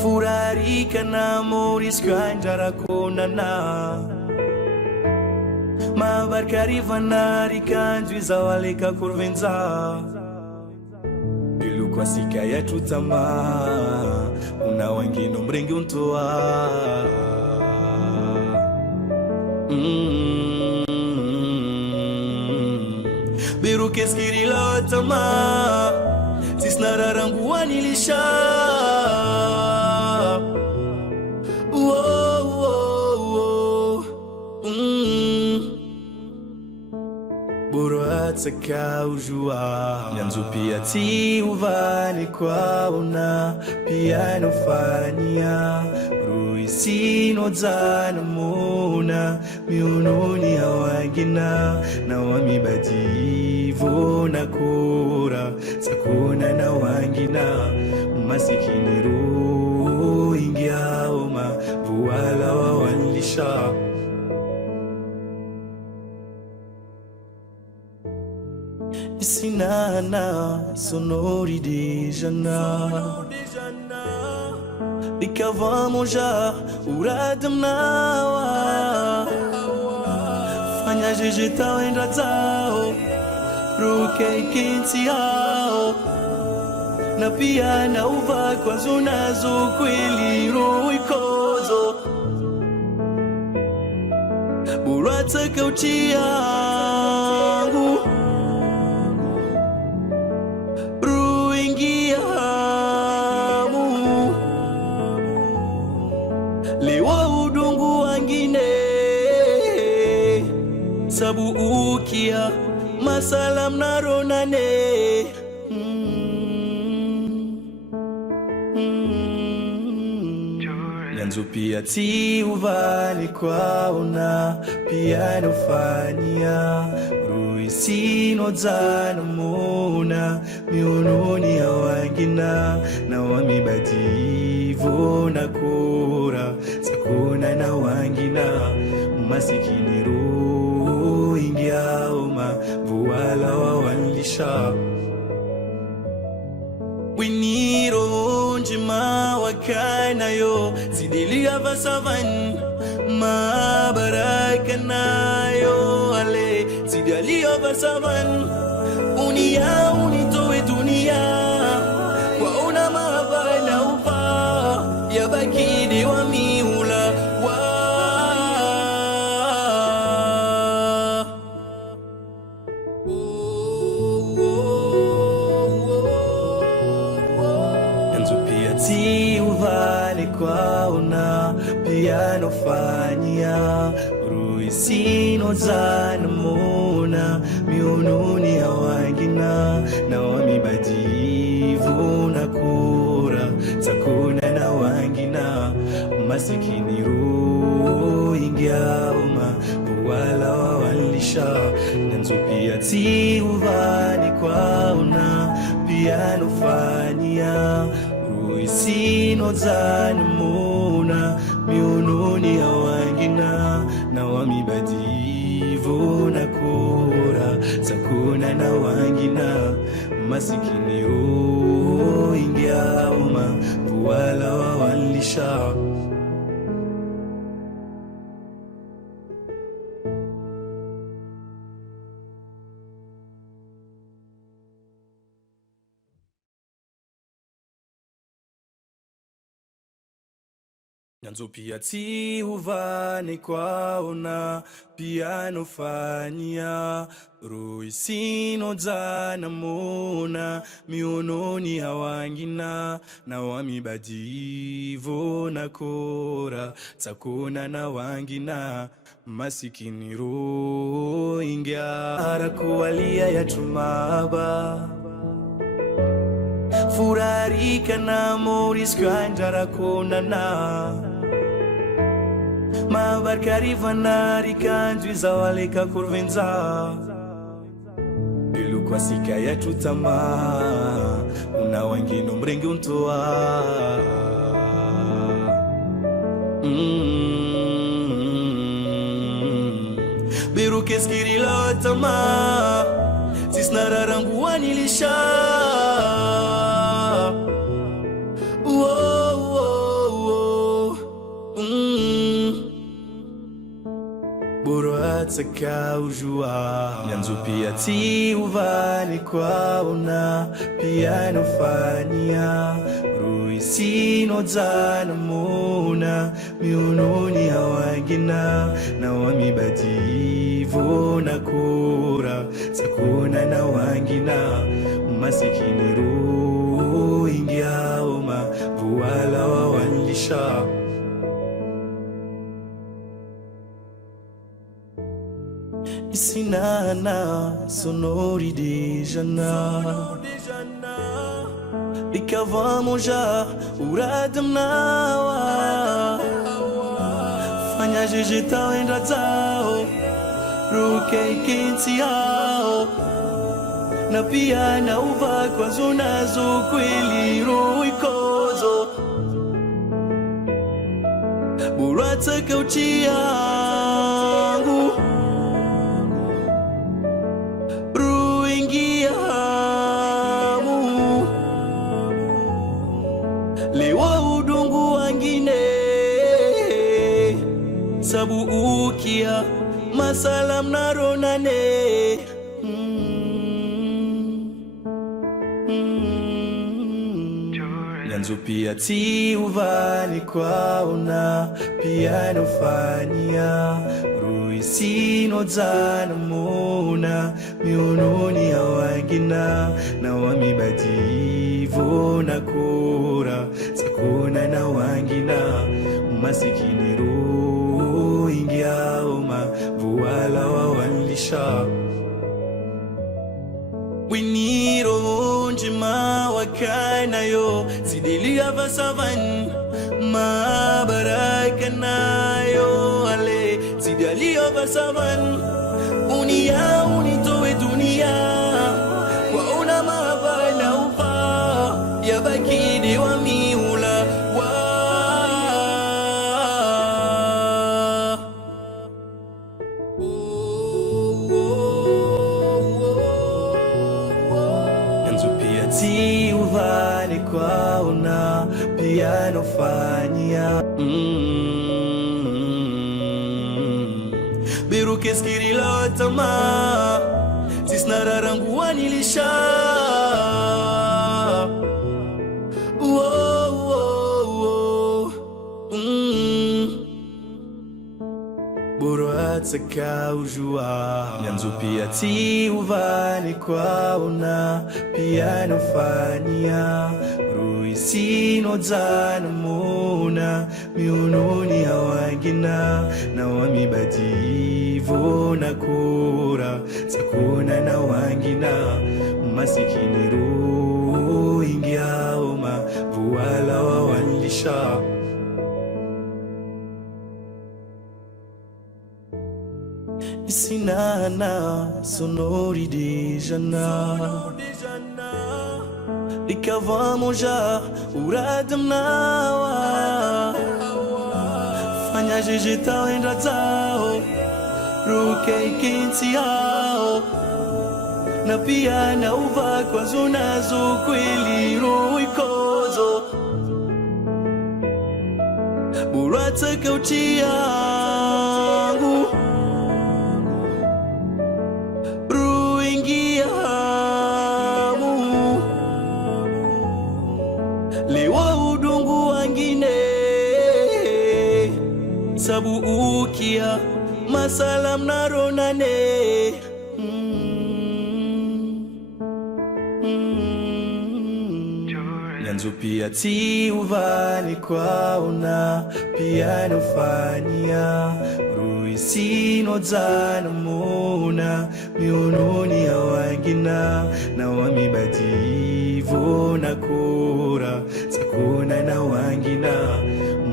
Furarika na moris kanjara konana Mabarkarivana kanjwi zawaleka kurvenza Ilu kwa sika ya tutama Una wangino mrengi untoa Biru keskiri la watama Sisnararangu wanilisha Buruatsaka ujua Nyanzu pia ti uvani kwa una Pia nufanya Ruisi no zana muna Miununi ya wagina Na wamibadivu na kura Sakuna na wangina Masikini ru ingia oma Vuala wa walisha Sinana sonori de jana Bikava monja uradam nawa Fanya jejeta wenda zao Ruke kinti hao Na pia na uva kwa zunazo kweli ruikozo Burata kauchiangu Sabu ukia masalam naronane Nyanzu pia ti uvani kwa una Pia nufanya Ruisi no zana muna Miununi ya wangina Na wamibadivu na kura Sakuna na wangina Masikini ru ingia oma Vuala wa walisha Winiro njima wakana yo Sidilia vasavan Mabaraka na yo Ale Sidilia vasavan Unia unitoe dunia Kwa una mabala upa Yabakidi wa miula Kwa una pia nufanya Ruisi no zana muna Miununi ya wangina Na wamibadivu na kura Sakuna na wangina Masikini ru ingia uma Buwala wa walisha Nyanzu pia ti uvani kwa una Pia nufanya Ruisino zani muna Miununi ya wangina Na wamibadivu na kura Sakuna na wangina Masikini ru ingia uma Buwala wa walisha Nyanzu pia ti uvani kwa una Pia nufanya Ruisi no zana muna Miununi ya wangina Na wamibadivu na kura Sakuna na wangina Masikini ru ingia Arakuwalia ya tumaba Furarika na moris kanjara konana Mabarkarivana kanjwi zawaleka kurvenza Ilu kwa sika ya tutama Una wangino mrengi untoa Biru keskiri la watama Sisnararangu wanilisha ataka ujua nyanzo pia ti uvani kwaona pia nofanyia ruisino zana mona miunoni hawagina na wamibadivo na kura sakuna na wangina masikini ru ingiaoma vuala wawanlisha Sinana sonori de jana Bikavamo já uradam nawa Fanya jejetao endrazao Ruke kintiao Na pia na uva kwa zonazo kweli ruikozo Burata kauchiangu Lewa udungu wangine Sabu ukia Masalam naronane Nyanzo pia ti uvani kwaona Pia nofanyia Ruisino zana mona miunoni hawagina na wamibadivo na kura sakuna na wangina masikini ru ingiaoma vuala wawanlisha Winiro njima wakanayo sidilia vasavan mabaraka nayo ale sidilia vasavan unia unitoe dunia kwa una mabana ufa ya bakidi wa miula wa Yanzu pia ti uvani kwa una pia nofanyia Biru keskiri la tama Tisnararangu wanilisha Buru ataka ujua Nyanzo pia ti uvani kwaona Pia nofanyia Ruisino zana mona miunoni hawagina na wamibadivo na kura sakuna na wangina masikini ru ingiaoma vuala wawanlisha Sinana sonori de jana Bikavamo já uradam nawa Fanya jejetao endrazao Ruke kintiao Na pia na uva kwa zonazo kweli ruikozo Burata kauchiangu Lewa udungu wangine Sabu ukia Masalam naronane Nyanzo pia ti uvani kwaona Pia nofanyia Ruisino zana mona miunoni hawagina na wamibadivo na kura sakuna na wangina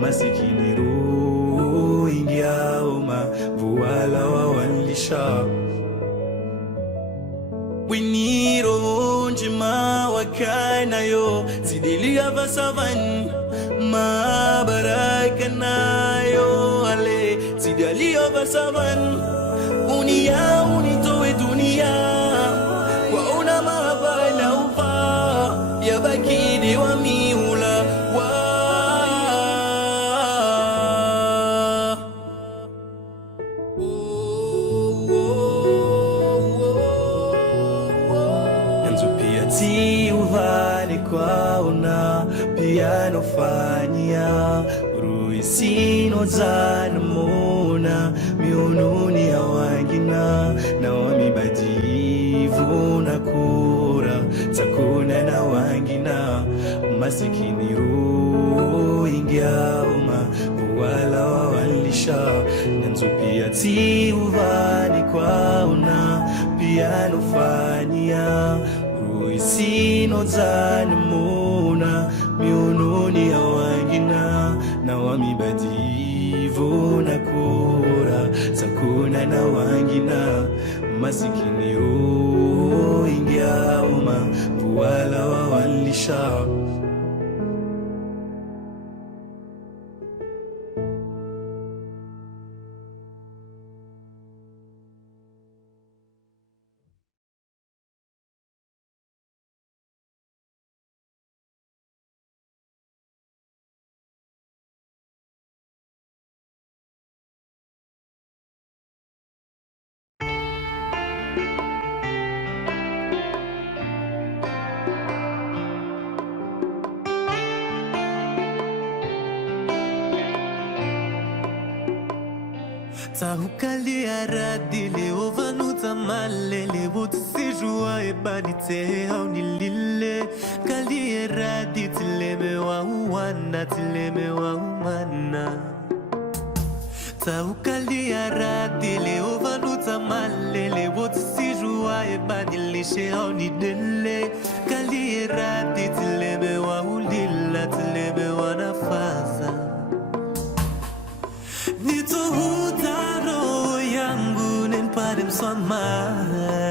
masikini ru ingiaoma vuala wawanlisha Winiro njima wakanayo sidilia vasavan mabaraka nayo ale sidilia vasavan unia unitoe dunia kwa una mabana ufa ya bakidi wa miula wa kwaona pia nofanyia ruisino zanamona miononi ya wangina na wamibadivu na kura takuna na wangina masikini ingiauma wala wawalisha nanzo pia ti uvani kwaona pia nofanyia ruisino zanamona miononi ya wangina na wamibadivu na kura sakuna na wangina masikini ingiauma wala wawalisha. Tahukalia radile ovanuta malele wote sijua ebanite au nilile kalie radi tileme wa uwana tileme wa umana Tahukalia radile ovanuta malele wote sijua ebanilishe au nidele kalie radi tileme wa ulila tileme wa nafasa Nito hutaro yangu nen padem son mai